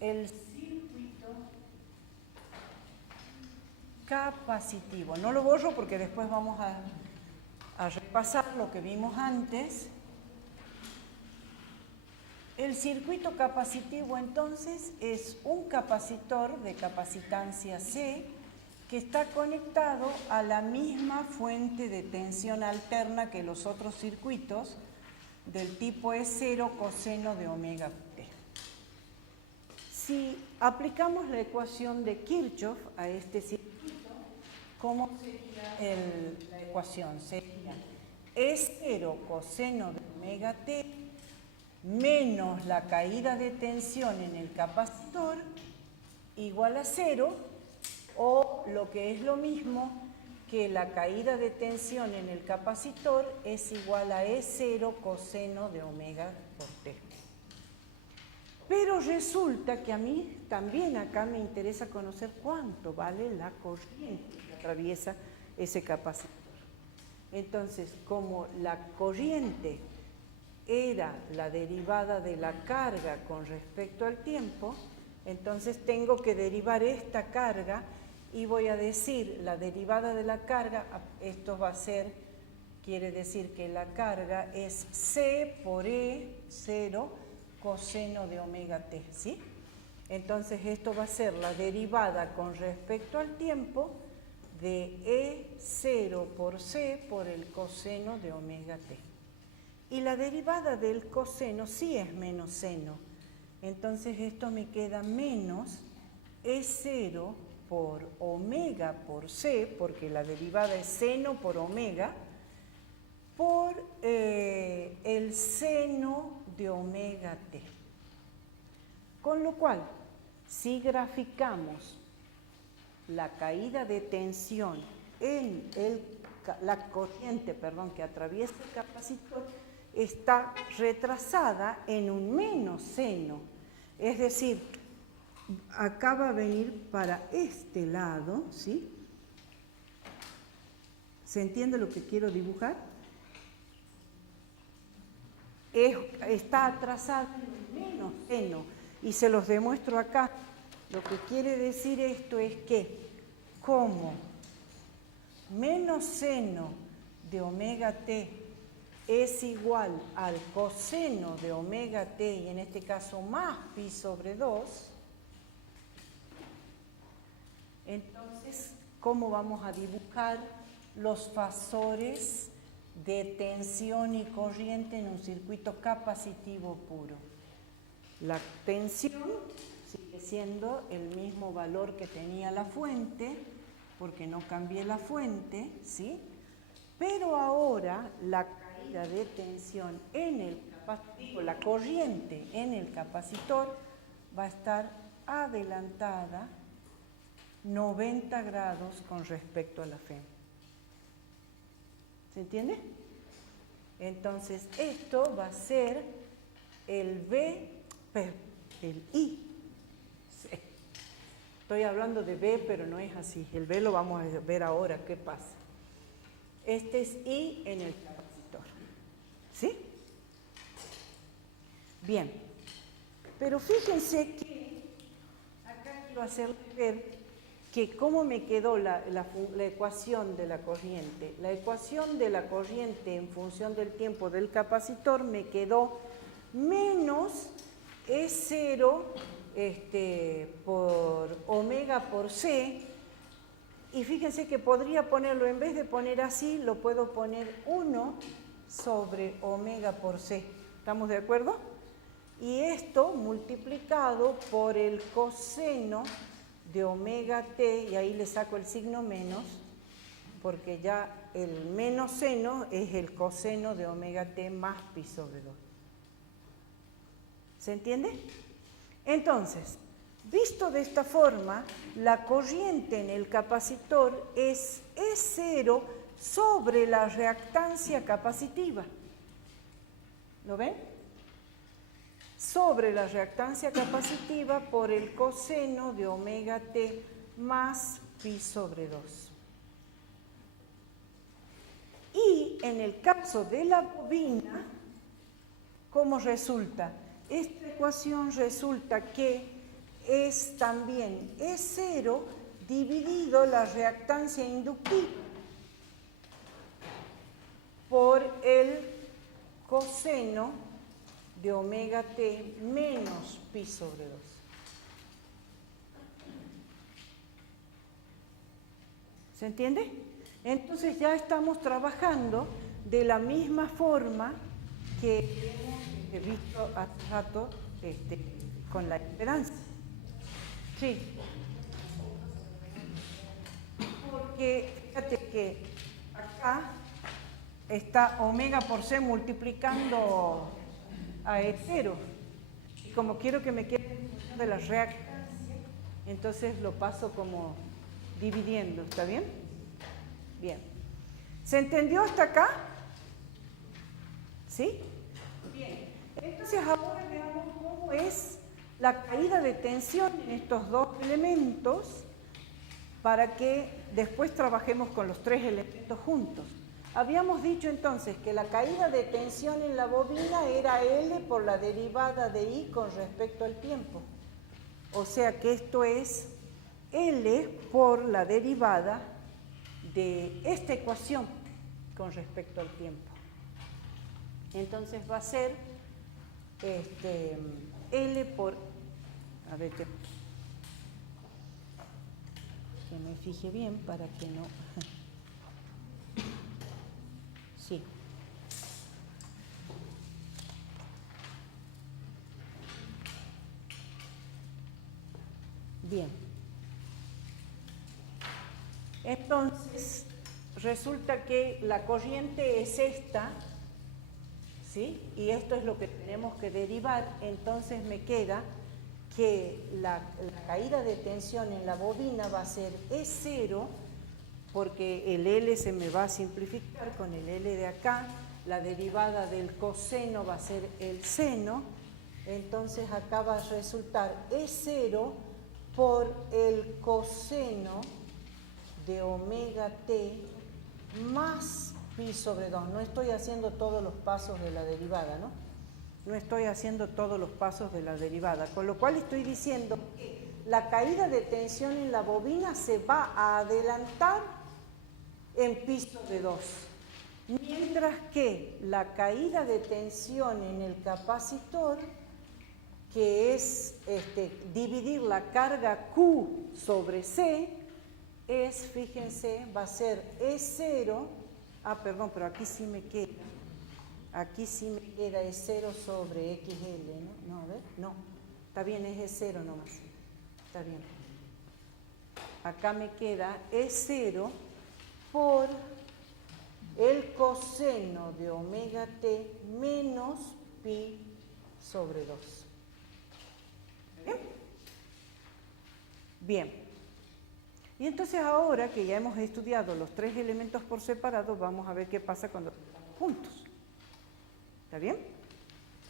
el circuito capacitivo. No lo borro porque después vamos a repasar lo que vimos antes. El circuito capacitivo entonces es un capacitor de capacitancia C que está conectado a la misma fuente de tensión alterna que los otros circuitos del tipo E0 coseno de omega t. Si aplicamos la ecuación de Kirchhoff a este circuito, ¿cómo sería la ecuación? Sería E0 coseno de omega t menos la caída de tensión en el capacitor igual a 0, o lo que es lo mismo, que la caída de tensión en el capacitor es igual a E0 coseno de omega por t. Pero resulta que a mí también acá me interesa conocer cuánto vale la corriente que atraviesa ese capacitor. Entonces, como la corriente era la derivada de la carga con respecto al tiempo, entonces tengo que derivar esta carga y voy a decir la derivada de la carga, esto va a ser, quiere decir que la carga es C por E0 coseno de omega t, ¿sí? Entonces esto va a ser la derivada con respecto al tiempo de E0 por C por el coseno de omega t. Y la derivada del coseno sí es menos seno. Entonces esto me queda menos E0 por omega por C, porque la derivada es seno por omega, por el seno de omega t. Con lo cual, si graficamos la caída de tensión en la corriente, que atraviesa el capacitor, está retrasada en un menos seno. Es decir, acá va a venir para este lado, ¿sí? ¿Se entiende lo que quiero dibujar? Está atrasada en un menos seno, y se los demuestro acá. Lo que quiere decir esto es que, como menos seno de omega t es igual al coseno de omega t, y en este caso más pi sobre 2, entonces, ¿cómo vamos a dibujar los fasores de tensión y corriente en un circuito capacitivo puro? La tensión sigue siendo el mismo valor que tenía la fuente, porque no cambié la fuente, ¿sí? Pero ahora la caída de tensión en el capacitor, la corriente en el capacitor, va a estar adelantada 90 grados con respecto a la FEM. ¿Se entiende? Entonces, esto va a ser el I. Sí. Estoy hablando de B, pero no es así. El B lo vamos a ver ahora, ¿qué pasa? Este es I en el capacitor. ¿Sí? Bien. Pero fíjense que acá quiero hacerles ver que cómo me quedó la ecuación de la corriente. La ecuación de la corriente en función del tiempo del capacitor me quedó menos E0 por omega por C. Y fíjense que podría ponerlo, en vez de poner así, lo puedo poner 1 sobre omega por C. ¿Estamos de acuerdo? Y esto multiplicado por el coseno de omega t, y ahí le saco el signo menos, porque ya el menos seno es el coseno de omega t más pi sobre 2. ¿Se entiende? Entonces, visto de esta forma, la corriente en el capacitor es E0 sobre la reactancia capacitiva. ¿Lo ven? Sobre la reactancia capacitiva por el coseno de omega t más pi sobre 2. Y en el caso de la bobina, ¿cómo resulta? Esta ecuación resulta que es también E0 dividido la reactancia inductiva por el coseno de omega t menos pi sobre 2. ¿Se entiende? Entonces ya estamos trabajando de la misma forma que hemos visto hace rato con la impedancia. Sí. Porque fíjate que acá está omega por c multiplicando a E0. Y como quiero que me quede en función de la reactancia, entonces lo paso como dividiendo. ¿Está bien? Bien. ¿Se entendió hasta acá? ¿Sí? Bien. Entonces ahora veamos cómo es la caída de tensión en estos dos elementos para que después trabajemos con los tres elementos juntos. Habíamos dicho entonces que la caída de tensión en la bobina era L por la derivada de I con respecto al tiempo. O sea que esto es L por la derivada de esta ecuación con respecto al tiempo. Entonces va a ser L por... A ver, que me fije bien para que no... Sí. Bien. Entonces, resulta que la corriente es esta, ¿sí? Y esto es lo que tenemos que derivar. Entonces me queda que la caída de tensión en la bobina va a ser E0, porque el L se me va a simplificar con el L de acá, la derivada del coseno va a ser el seno, entonces acá va a resultar E0 por el coseno de omega t más pi sobre 2. No estoy haciendo todos los pasos de la derivada, ¿no? No estoy haciendo todos los pasos de la derivada, con lo cual estoy diciendo que la caída de tensión en la bobina se va a adelantar en pi sobre 2, mientras que la caída de tensión en el capacitor, que es dividir la carga Q sobre C, es, fíjense, va a ser E0, perdón, pero aquí sí me queda E0 sobre XL, ¿no? No, a ver, no, está bien, es E0 nomás, está bien. Acá me queda E0 por el coseno de omega t menos pi sobre 2. ¿Bien? Bien. Y entonces ahora que ya hemos estudiado los tres elementos por separado, vamos a ver qué pasa cuando estamos juntos. ¿Está bien?